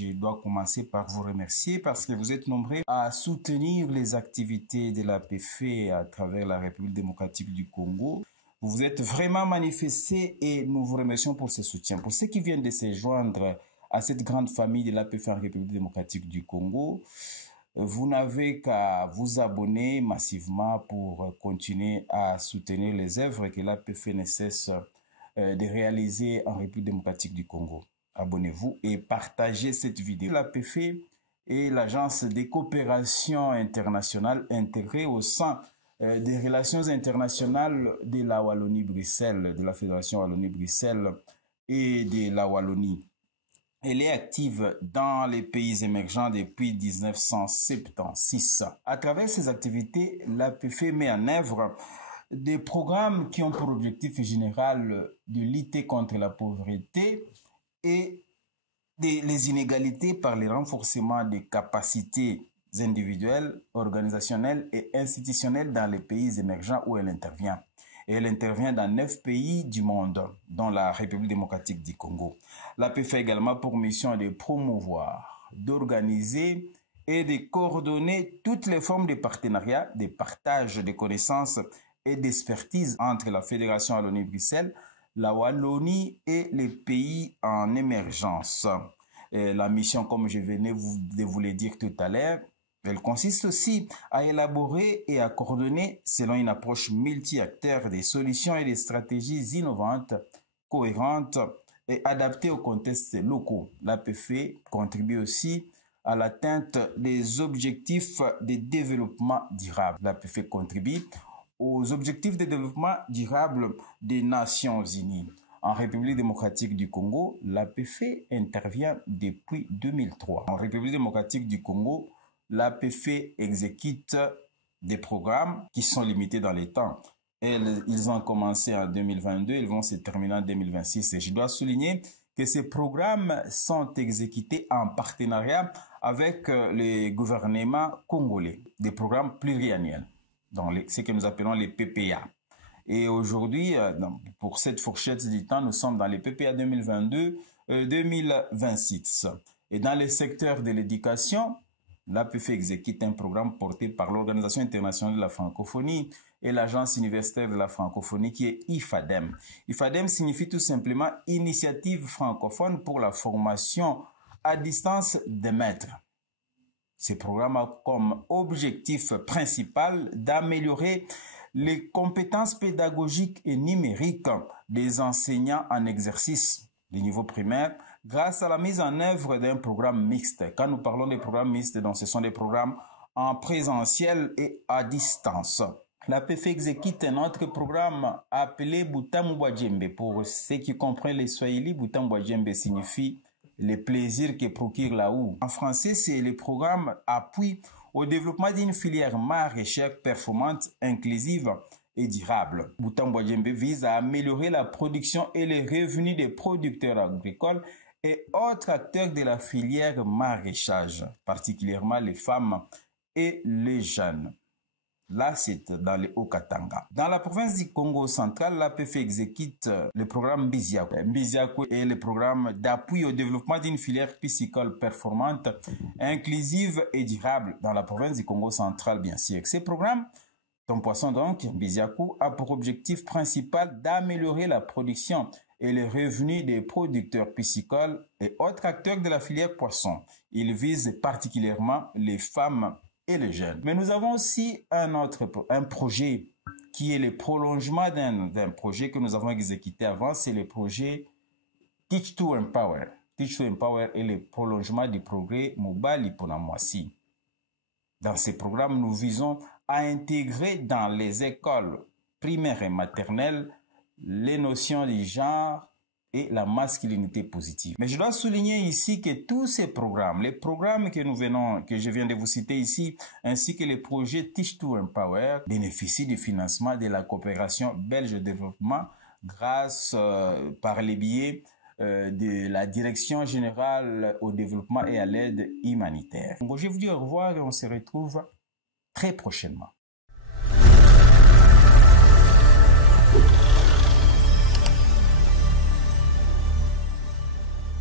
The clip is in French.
je dois commencer par vous remercier parce que vous êtes nombreux à soutenir les activités de l'APF à travers la République démocratique du Congo. Vous vous êtes vraiment manifestés et nous vous remercions pour ce soutien. Pour ceux qui viennent de se joindre à cette grande famille de l'APF en République démocratique du Congo, vous n'avez qu'à vous abonner massivement pour continuer à soutenir les œuvres que l'APF ne cesse de réaliser en République démocratique du Congo. Abonnez-vous et partagez cette vidéo. L'APF est l'agence de coopération internationale intégrée au sein des relations internationales de la Wallonie-Bruxelles, de la Fédération Wallonie-Bruxelles et de la Wallonie. Elle est active dans les pays émergents depuis 1976. À travers ces activités, l'APF met en œuvre des programmes qui ont pour objectif général de lutter contre la pauvreté et les inégalités par le renforcement des capacités individuelles, organisationnelles et institutionnelles dans les pays émergents où elle intervient. Et elle intervient dans 9 pays du monde, dont la République démocratique du Congo. L'APF a également pour mission de promouvoir, d'organiser et de coordonner toutes les formes de partenariat, de partage de connaissances et d'expertise entre la Fédération Wallonie-Bruxelles, la Wallonie et les pays en émergence. Et la mission, comme je venais de vous le dire tout à l'heure, elle consiste aussi à élaborer et à coordonner, selon une approche multi-acteurs, des solutions et des stratégies innovantes, cohérentes et adaptées aux contextes locaux. L'APF contribue aussi à l'atteinte des objectifs de développement durable. L'APF contribue aux objectifs de développement durable des Nations Unies. En République démocratique du Congo, l'APF intervient depuis 2003. En République démocratique du Congo, l'APF exécute des programmes qui sont limités dans les temps. Ils ont commencé en 2022, ils vont se terminer en 2026. Et je dois souligner que ces programmes sont exécutés en partenariat avec les gouvernements congolais, des programmes pluriannuels, dans ce que nous appelons les PPA. Et aujourd'hui, pour cette fourchette du temps, nous sommes dans les PPA 2022-2026. Et dans le secteur de l'éducation, l'APF exécute un programme porté par l'Organisation internationale de la francophonie et l'Agence universitaire de la francophonie qui est IFADEM. IFADEM signifie tout simplement Initiative francophone pour la formation à distance des maîtres. Ce programme a comme objectif principal d'améliorer les compétences pédagogiques et numériques des enseignants en exercice du niveau primaire grâce à la mise en œuvre d'un programme mixte. Quand nous parlons des programmes mixtes, donc ce sont des programmes en présentiel et à distance. L'APF exécute un autre programme appelé Butamubwa-Djembe. Pour ceux qui comprennent les Swahili, Butamubwa-Djembe signifie les plaisirs que procure la houe. En français, c'est le programme appui au développement d'une filière maraîchère performante, inclusive et durable. Butamubwa-Djembe vise à améliorer la production et les revenus des producteurs agricoles et autres acteurs de la filière maraîchage, particulièrement les femmes et les jeunes. Là, c'est dans le Haut-Katanga. Dans la province du Congo central, l'APF exécute le programme Mbiziaku. Mbiziaku est le programme d'appui au développement d'une filière piscicole performante, inclusive et durable dans la province du Congo central, bien sûr. Ces programmes, ton poisson donc, Mbiziaku, a pour objectif principal d'améliorer la production et les revenus des producteurs piscicoles et autres acteurs de la filière poisson. Il vise particulièrement les femmes et les jeunes. Mais nous avons aussi un projet qui est le prolongement d'un projet que nous avons exécuté avant, c'est le projet Teach to Empower. Teach to Empower est le prolongement du progrès Mobali Ponamwasi. Dans ces programmes, nous visons à intégrer dans les écoles primaires et maternelles les notions du genre et la masculinité positive. Mais je dois souligner ici que tous ces programmes, les programmes que je viens de vous citer ici, ainsi que les projets Teach to Empower, bénéficient du financement de la coopération belge de développement grâce par les biais de la Direction générale au développement et à l'aide humanitaire. Bon, je vous dis au revoir et on se retrouve très prochainement.